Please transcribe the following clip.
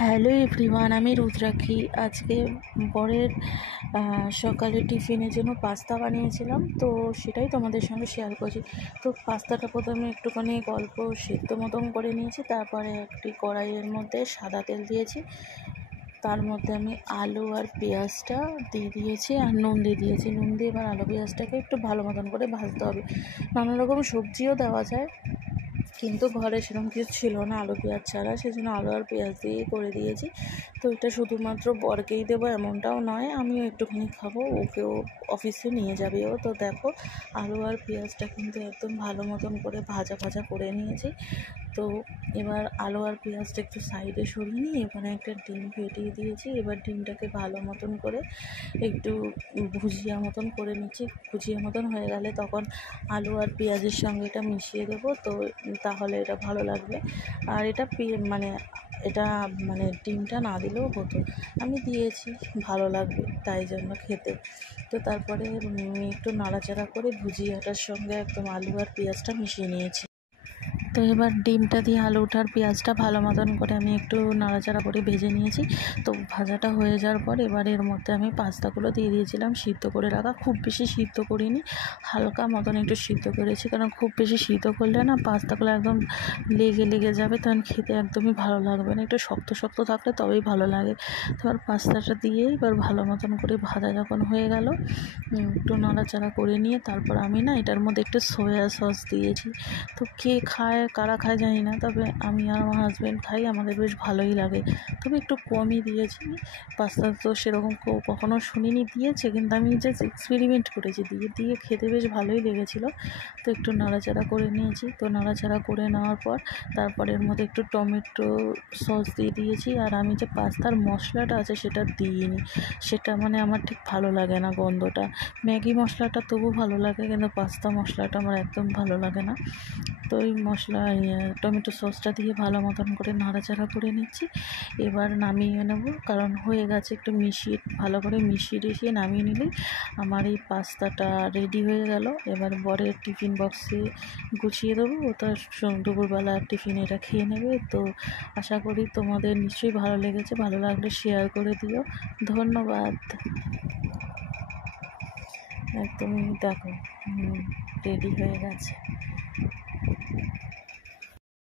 Hello everyone, আমি রুদ্রাক্ষী। আজকে বরের সকালে টিফিনের জন্য পাস্তা বানিয়েছিলাম, তো সেটাই তোমাদের সঙ্গে শেয়ার করছি। তো পাস্তাটা প্রথমে একটুখানি অল্প সেদ্ধ মতন করে নিয়েছি, তারপরে একটি কড়াইয়ের মধ্যে সাদা তেল দিয়েছি, তার মধ্যে আমি আলু আর পেঁয়াজটা দিয়ে দিয়েছি আর নুন দিয়েছি। নুন দিয়ে এবার আলু পেঁয়াজটাকে একটু ভালো মতন করে ভাজতে হবে। নানা রকম সবজিও দেওয়া যায়, কিন্তু ঘরে সেরকম কিছু ছিল না আলু পেঁয়াজ ছাড়া, সেজন্য আলু আর পেঁয়াজ দিয়েই করে দিয়েছি। তো এটা শুধুমাত্র বরকেই দেবো এমনটাও নয়, আমিও একটুখানি খাবো, ওকেও অফিসে নিয়ে যাবে ও। তো দেখো, আলু আর পেঁয়াজটা কিন্তু একদম ভালো মতন করে ভাজা করে নিয়েছি। তো এবার আলু আর পেঁয়াজটা একটু সাইডে সরিয়ে নিয়ে এখানে একটা ডিম ফেটিয়ে দিয়েছি। এবার ডিমটাকে ভালো মতন করে একটু ভুজিয়া মতন করে নিচ্ছি। ভুজিয়া মতন হয়ে গেলে তখন আলু আর পেঁয়াজের সঙ্গে এটা মিশিয়ে দেবো, তো তাহলে এটা ভালো লাগবে। আর এটা ডিমটা না দিলেও হতো, আমি দিয়েছি, ভালো লাগবে তাই জন্য খেতে। তো তারপরে একটু নাড়াচাড়া করে ভুজিয়াটার সঙ্গে একদম আলু আর পেঁয়াজটা মিশিয়ে নিয়েছি। তো এবার ডিমটা দিয়ে আলুটার পেঁয়াজটা ভালো মতন করে আমি একটু নাড়াচাড়া করে ভেজে নিয়েছি। তো ভাজাটা হয়ে যাওয়ার পর এবার এর মধ্যে আমি পাস্তাগুলো দিয়ে দিয়েছিলাম সিদ্ধ করে রাখা। খুব বেশি সিদ্ধ করিনি, হালকা মতন একটু সিদ্ধ করেছি, কারণ খুব বেশি সিদ্ধ করলে না পাস্তাগুলো একদম লেগে যাবে, তখন খেতে একদমই ভালো লাগবে না। একটু শক্ত শক্ত থাকলে তবেই ভালো লাগে। তো এবার পাস্তাটা দিয়ে এবার ভালো মতন করে ভাজা যখন হয়ে গেল, একটু নাড়াচাড়া করে নিয়ে তারপর আমি এটার মধ্যে একটু সয়া সস দিয়েছি। তো কে খায় কারা খায় জানি না, তবে আমি আর আমার হাজব্যান্ড খাই, আমাদের বেশ ভালোই লাগে, তবে একটু কমই দিয়েছি। পাস্তা তো সেরকম কখনো শুনিনি দিয়েছে, কিন্তু আমি জাস্ট এক্সপেরিমেন্ট করেছি, দিয়ে খেতে বেশ ভালোই লেগেছিলো। তো একটু নাড়াচাড়া করে নিয়েছি। তো নাড়াচাড়া করে নেওয়ার পর তারপরে এর মধ্যে একটু টমেটো সস দিয়ে দিয়েছি। আর আমি যে পাস্তার মশলাটা আছে সেটা দিইনি, সেটা আমার ঠিক ভালো লাগে না গন্ধটা। ম্যাগি মশলাটা তবু ভালো লাগে, কিন্তু পাস্তা মশলাটা আমার একদম ভালো লাগে না। তো ওই টমেটো সসটা দিয়ে ভালো মতন করে নাড়াচাড়া করে নিচ্ছি। এবার নামিয়ে নেব, কারণ হয়ে গেছে। একটু ভালো করে মিশিয়ে নামিয়ে নিলেই আমার এই পাস্তাটা রেডি হয়ে গেল। এবার বরের টিফিন বক্সে গুছিয়ে দেবো, ও তো দুপুরবেলা টিফিনে এটা খেয়ে নেবে। তো আশা করি তোমাদের নিশ্চয়ই ভালো লেগেছে, ভালো লাগলে শেয়ার করে দিও। ধন্যবাদ। একদমই দেখো, রেডি হয়ে গেছে।